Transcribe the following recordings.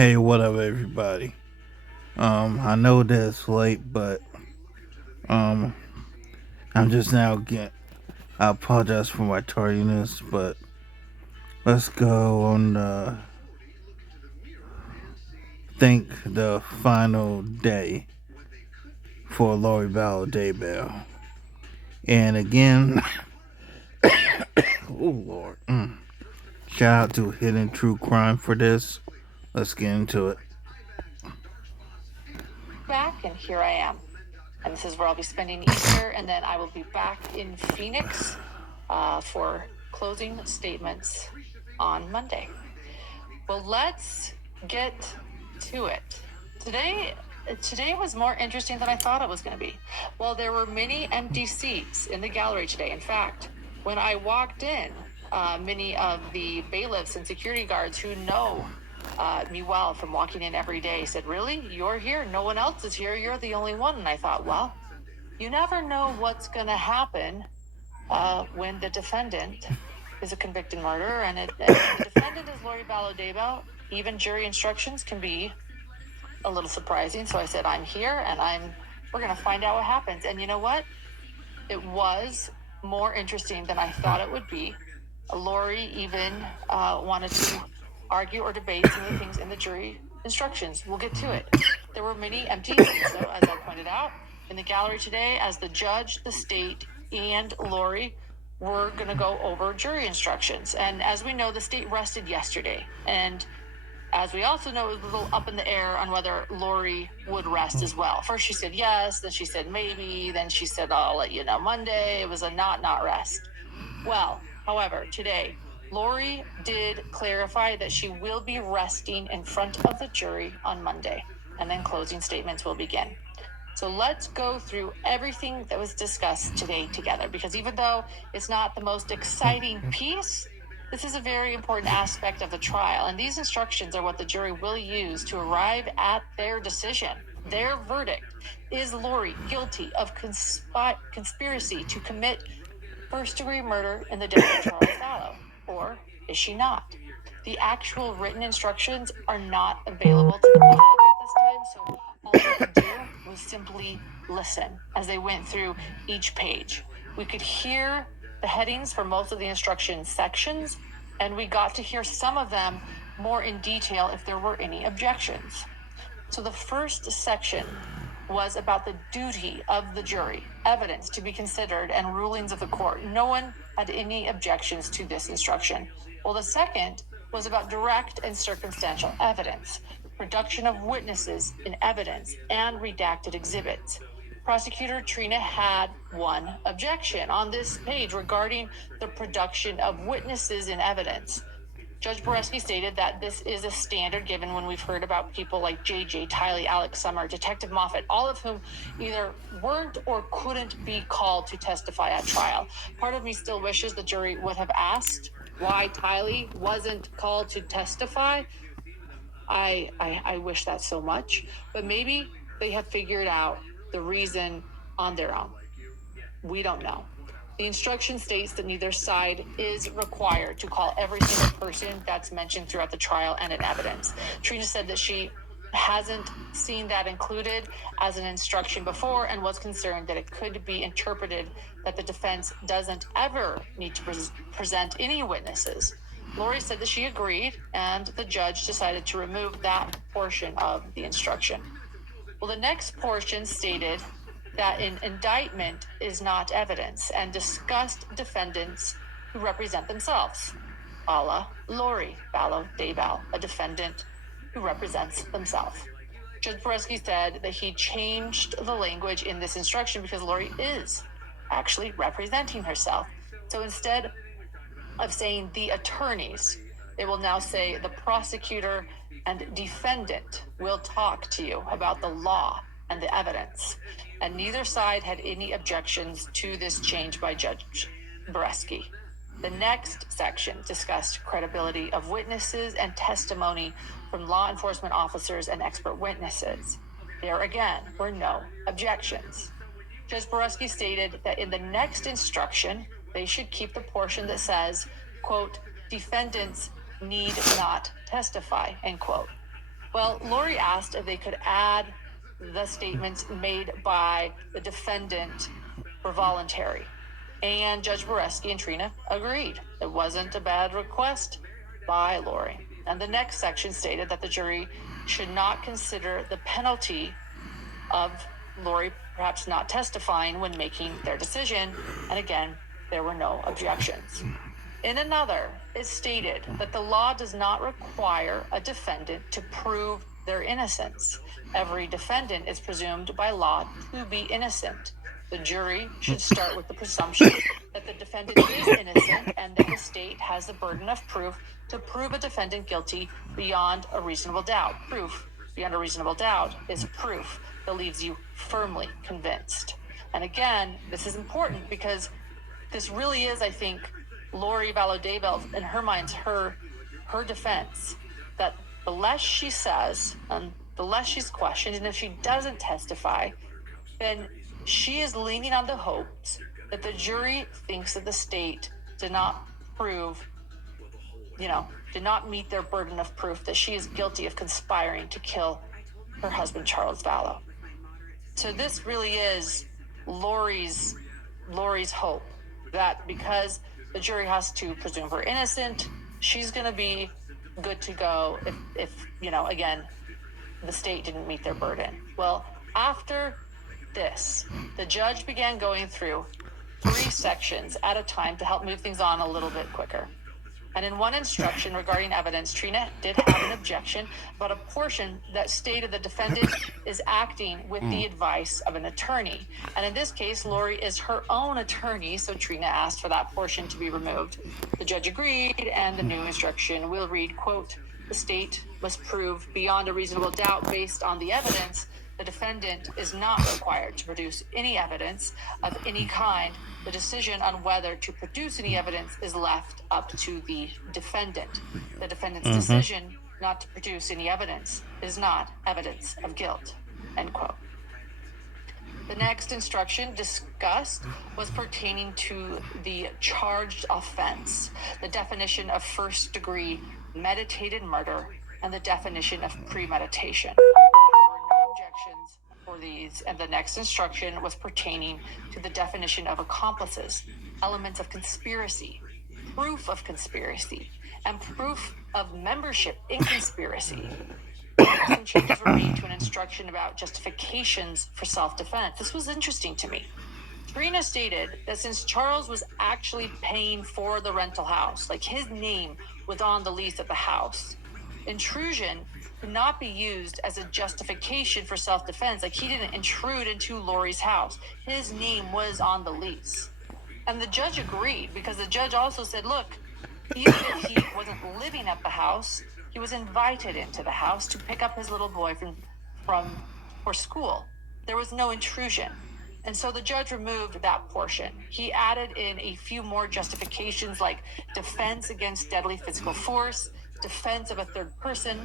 Hey, what up, everybody? I know that it's late, but um, I'm just now getting. I apologize for my tardiness, but let's go on think the final day for Lori Vallow Daybell. And again, oh Lord, shout out to Hidden True Crime for this. Let's get into it. Back, and here I am. And this is where I'll be spending Easter, and then I will be back in Phoenix for closing statements on Monday. Well, let's get to it. Today was more interesting than I thought it was going to be. Well, there were many empty seats in the gallery today. In fact, when I walked in, many of the bailiffs and security guards who know me well from walking in every day said, "Really? You're here? No one else is here. You're the only one." And I thought, well, you never know what's going to happen when the defendant is a convicted murderer, and the defendant is Lori Vallow Daybell. Even jury instructions can be a little surprising. So I said, I'm here, and we're going to find out what happens. And you know what? It was more interesting than I thought it would be. Lori even wanted to argue or debate some of the things in the jury instructions. We'll get to it. There were many empty seats, though, as I pointed out, in the gallery today, as the judge, the state, and Lori were going to go over jury instructions. And as we know, the state rested yesterday. And as we also know, it was a little up in the air on whether Lori would rest as well. First she said yes, then she said maybe, then she said, I'll let you know Monday. It was a not rest. Well, however, today, Lori did clarify that she will be resting in front of the jury on Monday, and then closing statements will begin. So let's go through everything that was discussed today together, because even though it's not the most exciting piece, this is a very important aspect of the trial, and these instructions are what the jury will use to arrive at their decision. Their verdict: is Lori guilty of conspiracy to commit first-degree murder in the death of Charles Vallow, or is she not? The actual written instructions are not available to the public at this time, so all we could do was simply listen as they went through each page. We could hear the headings for most of the instruction sections, and we got to hear some of them more in detail if there were any objections. So the first section was about the duty of the jury, evidence to be considered, and rulings of the court. No one had any objections to this instruction. Well, the second was about direct and circumstantial evidence, production of witnesses in evidence, and redacted exhibits. Prosecutor Trina had one objection on this page regarding the production of witnesses in evidence. Judge Boreski stated that this is a standard given when we've heard about people like J.J. Tiley, Alex Summer, Detective Moffat, all of whom either weren't or couldn't be called to testify at trial. Part of me still wishes the jury would have asked why Tiley wasn't called to testify. I wish that so much, but maybe they have figured out the reason on their own. We don't know. The instruction states that neither side is required to call every single person that's mentioned throughout the trial and in evidence. Trina said that she hasn't seen that included as an instruction before and was concerned that it could be interpreted that the defense doesn't ever need to present any witnesses. Lori said that she agreed, and the judge decided to remove that portion of the instruction. Well, the next portion stated that an indictment is not evidence and discussed defendants who represent themselves, a la Lori Vallow Daybell, a defendant who represents themselves. Judge Boreski said that he changed the language in this instruction because Lori is actually representing herself. So instead of saying the attorneys, they will now say the prosecutor and defendant will talk to you about the law and the evidence. And neither side had any objections to this change by Judge Boreski. The next section discussed credibility of witnesses and testimony from law enforcement officers and expert witnesses. There again were no objections. Judge Boreski stated that in the next instruction, they should keep the portion that says, quote, defendants need not testify, end quote. Well, Lori asked if they could add the statements made by the defendant were voluntary. And Judge Boreski and Trina agreed. It wasn't a bad request by Lori. And the next section stated that the jury should not consider the penalty of Lori perhaps not testifying when making their decision. And again, there were no objections. In another, it stated that the law does not require a defendant to prove their innocence. Every defendant is presumed by law to be innocent. The jury should start with the presumption that the defendant is innocent and that the state has the burden of proof to prove a defendant guilty beyond a reasonable doubt. Proof beyond a reasonable doubt is proof that leaves you firmly convinced. And again, this is important because this really is, I think, Lori Vallow Daybell, in her mind, her defense, that the less she says and the less she's questioned, and if she doesn't testify, then she is leaning on the hopes that the jury thinks that the state did not prove, did not meet their burden of proof that she is guilty of conspiring to kill her husband, Charles Vallow. So this really is Lori's hope that because the jury has to presume her innocent, she's going to be good to go if again, the state didn't meet their burden. Well, after this, the judge began going through 3 sections at a time to help move things on a little bit quicker. And in one instruction regarding evidence, Trina did have an objection about a portion that stated the defendant is acting with the advice of an attorney. And in this case, Lori is her own attorney, so Trina asked for that portion to be removed. The judge agreed, and the new instruction will read, quote, the state must prove beyond a reasonable doubt based on the evidence the defendant is not required to produce any evidence of any kind. The decision on whether to produce any evidence is left up to the defendant. The defendant's decision not to produce any evidence is not evidence of guilt, end quote. The next instruction discussed was pertaining to the charged offense, the definition of first-degree meditated murder, and the definition of premeditation. There were no objections for these, and the next instruction was pertaining to the definition of accomplices, elements of conspiracy, proof of conspiracy, and proof of membership in conspiracy. Some changes were made to an instruction about justifications for self-defense. This was interesting to me. Trina stated that since Charles was actually paying for the rental house, like his name was on the lease of the house, intrusion could not be used as a justification for self-defense. Like, he didn't intrude into Lori's house. His name was on the lease. And the judge agreed, because the judge also said, look, even if he wasn't living at the house, he was invited into the house to pick up his little boy for school. There was no intrusion. And so the judge removed that portion. He added in a few more justifications, like defense against deadly physical force, defense of a third person,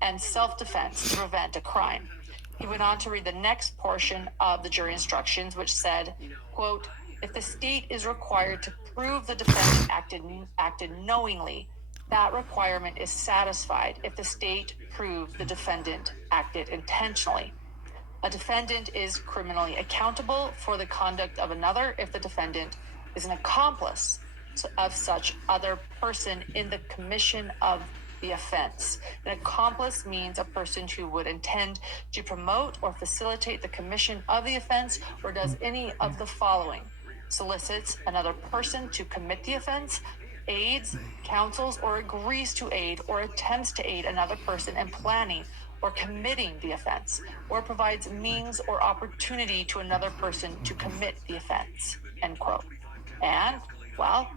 and self-defense to prevent a crime. He went on to read the next portion of the jury instructions, which said, quote, if the state is required to prove the defendant acted knowingly, that requirement is satisfied if the state proved the defendant acted intentionally. A defendant is criminally accountable for the conduct of another if the defendant is an accomplice of such other person in the commission of the offense. An accomplice means a person who would intend to promote or facilitate the commission of the offense, or does any of the following: solicits another person to commit the offense, aids, counsels, or agrees to aid or attempts to aid another person in planning or committing the offense, or provides means or opportunity to another person to commit the offense, end quote. And, well,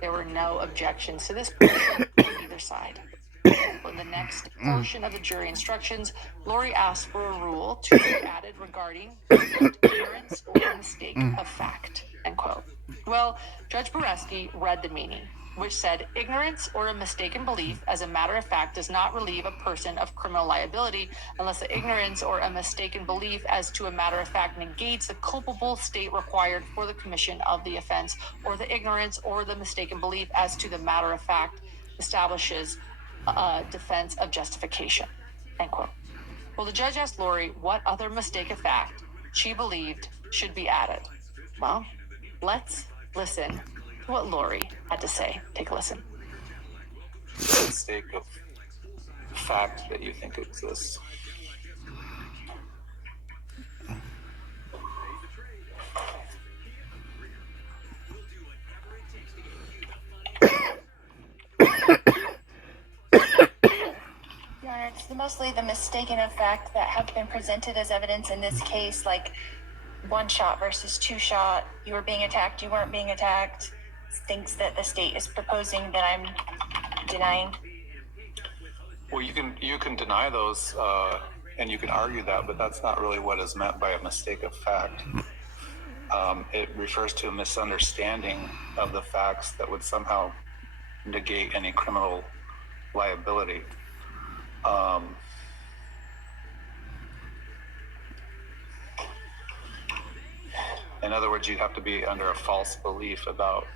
there were no objections to this portion on either side. In the next portion of the jury instructions, Lori asked for a rule to be added regarding ignorance or mistake of fact, end quote. Well, Judge Boreski read the meaning, which said, ignorance or a mistaken belief, as a matter of fact, does not relieve a person of criminal liability unless the ignorance or a mistaken belief as to a matter of fact negates the culpable state required for the commission of the offense, or the ignorance or the mistaken belief as to the matter of fact establishes a defense of justification, end quote. Well, the judge asked Lori what other mistake of fact she believed should be added. Well, let's listen to what Lori had to say. Take a listen. The mistake of fact that you think exists. Your Honor, it's mostly the mistaken of fact that have been presented as evidence in this case, like one shot versus two shot, you were being attacked, you weren't being attacked, things that the state is proposing that I'm denying. Well, you can deny those, and you can argue that, but that's not really what is meant by a mistake of fact. It refers to a misunderstanding of the facts that would somehow negate any criminal liability. In other words, you have to be under a false belief about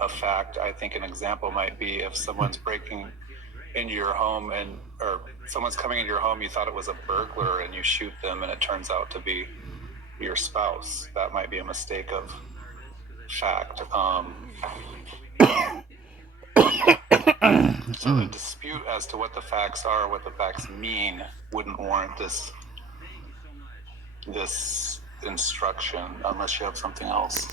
a fact. I think an example might be if someone's breaking into your home or someone's coming into your home, you thought it was a burglar and you shoot them and it turns out to be your spouse. That might be a mistake of fact. So a dispute as to what the facts are, what the facts mean, wouldn't warrant this instruction unless you have something else.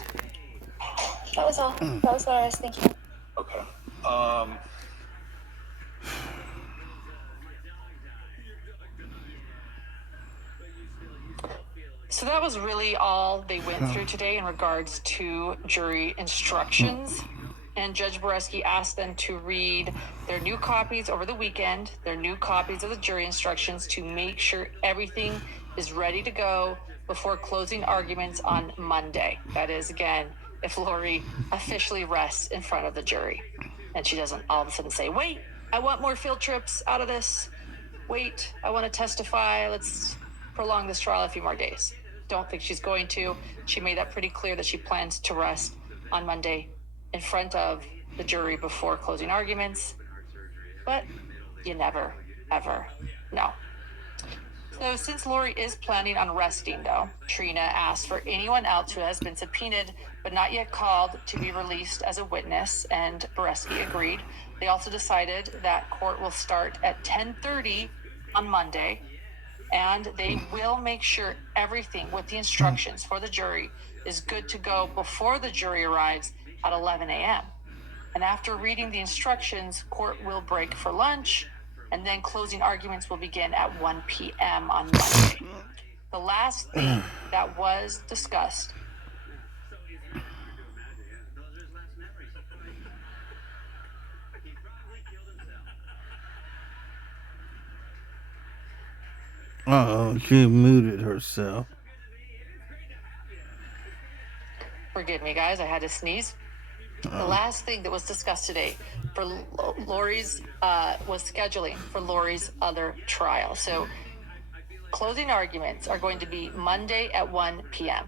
That was all. That was what I was thinking. Okay. So that was really all they went through today in regards to jury instructions. And Judge Boreski asked them to read their new copies over the weekend, their new copies of the jury instructions to make sure everything is ready to go before closing arguments on Monday. That is, again, if Lori officially rests in front of the jury. And she doesn't all of a sudden say, wait, I want more field trips out of this. Wait, I want to testify. Let's prolong this trial a few more days. Don't think she's going to. She made that pretty clear that she plans to rest on Monday in front of the jury before closing arguments. But you never, ever know. So since Lori is planning on resting, though, Trina asked for anyone else who has been subpoenaed but not yet called to be released as a witness, and Boreski agreed. They also decided that court will start at 10:30 on Monday, and they will make sure everything with the instructions for the jury is good to go before the jury arrives at 11 a.m. And after reading the instructions, court will break for lunch, and then closing arguments will begin at 1 p.m. on Monday. The last thing that was discussed she muted herself. Forgive me, guys, I had to sneeze. The last thing that was discussed today for Lori's was scheduling for Lori's other trial. So closing arguments are going to be Monday at 1 p.m.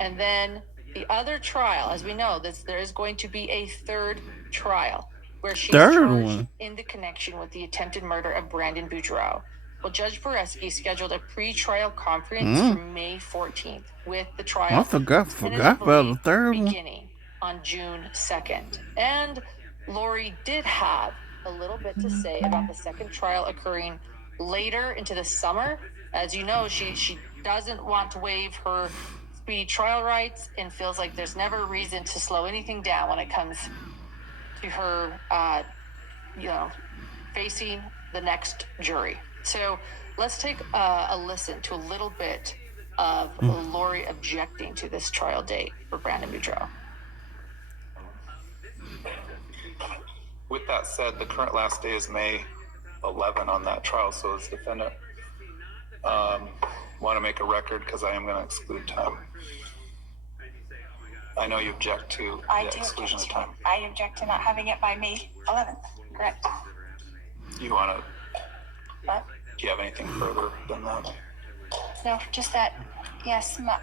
And then the other trial, as we know, there is going to be a third trial where she's charged in the connection with the attempted murder of Brandon Boudreaux. Well, Judge Boreski scheduled a pre-trial conference for May 14th with the trial. I forgot about the third one. Beginning on June 2nd. And Lori did have a little bit to say about the second trial occurring later into the summer. As you know, she doesn't want to waive her speedy trial rights and feels like there's never a reason to slow anything down when it comes to her, facing the next jury. So let's take a listen to a little bit of Lori objecting to this trial date for Brandon Boudreaux. With that said, the current last day is May 11 on that trial, so as defendant want to make a record because I am going to exclude time. I know you object to the exclusion of time. I object to not having it by May 11th. Correct. You want to? What? Do you have anything further than that? No, just that. Yes, that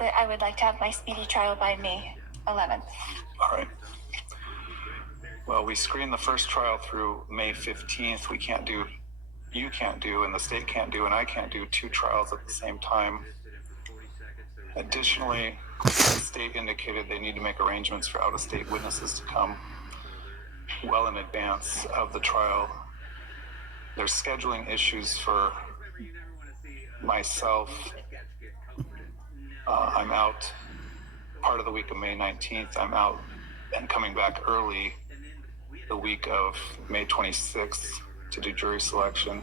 I would like to have my speedy trial by May 11th. All right. Well, we screened the first trial through May 15th. You can't do, and the state can't do, and I can't do 2 trials at the same time. Additionally, the state indicated they need to make arrangements for out-of-state witnesses to come well in advance of the trial. There's scheduling issues for myself. I'm out part of the week of May 19th. I'm out and coming back early the week of May 26th to do jury selection.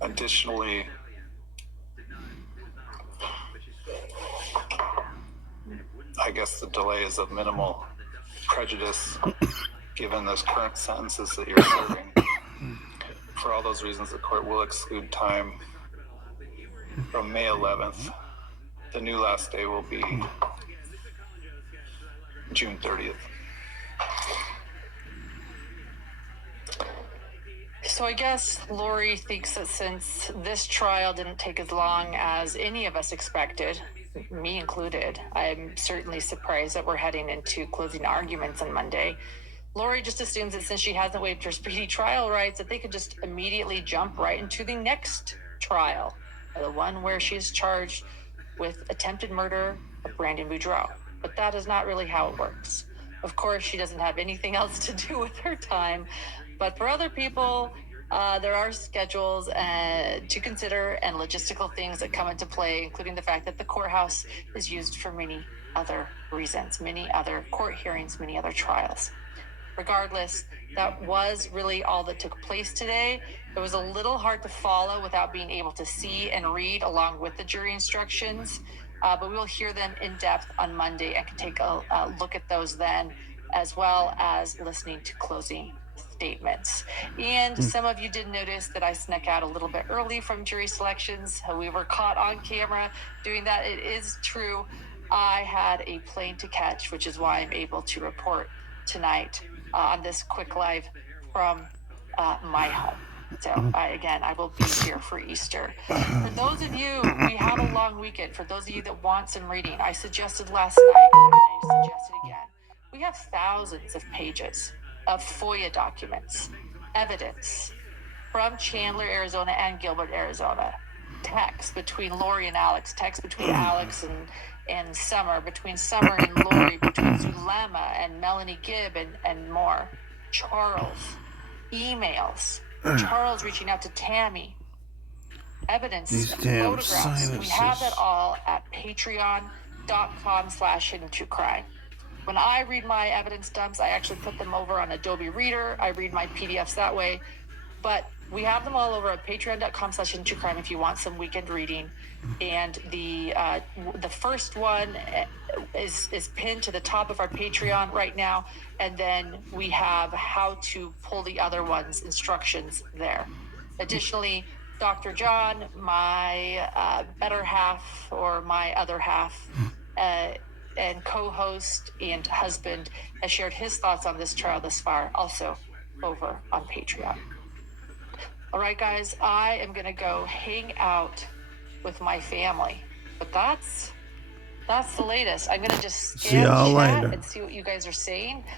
Additionally, I guess the delay is of minimal prejudice given those current sentences that you're serving. For all those reasons, the court will exclude time from May 11th. The new last day will be June 30th. So I guess Lori thinks that since this trial didn't take as long as any of us expected, me included, I'm certainly surprised that we're heading into closing arguments on Monday. Lori just assumes that since she hasn't waived her speedy trial rights, that they could just immediately jump right into the next trial, the one where she is charged with attempted murder of Brandon Boudreaux. But that is not really how it works. Of course, she doesn't have anything else to do with her time. But for other people, there are schedules to consider and logistical things that come into play, including the fact that the courthouse is used for many other reasons, many other court hearings, many other trials. Regardless, that was really all that took place today. It was a little hard to follow without being able to see and read along with the jury instructions, but we will hear them in depth on Monday and can take a look at those then, as well as listening to closing statements. And some of you did notice that I snuck out a little bit early from jury selections. We were caught on camera doing that. It is true. I had a plane to catch, which is why I'm able to report tonight on this quick live from my home. So I will be here for Easter. For those of you, we have a long weekend. For those of you that want some reading, I suggested last night, and I suggest it again. We have thousands of pages of FOIA documents, evidence from Chandler, Arizona and Gilbert, Arizona. Text between Lori and Alex, text between Alex and Summer, between Summer and Lori, between Zulema and Melanie Gibb and more. Charles, emails, Charles reaching out to Tammy, evidence, photographs. We have it all at patreon.com/hidden2crime. When I read my evidence dumps, I actually put them over on Adobe Reader. I read my PDFs that way. But we have them all over at patreon.com/hidden2crime if you want some weekend reading. And the first one is pinned to the top of our Patreon right now. And then we have how to pull the other ones, instructions there. Additionally, Dr. John, my better half or my other half, and co-host and husband, has shared his thoughts on this trial thus far, also over on Patreon. All right, guys, I am going to go hang out with my family. But that's the latest. I'm going to just scan chat and see what you guys are saying.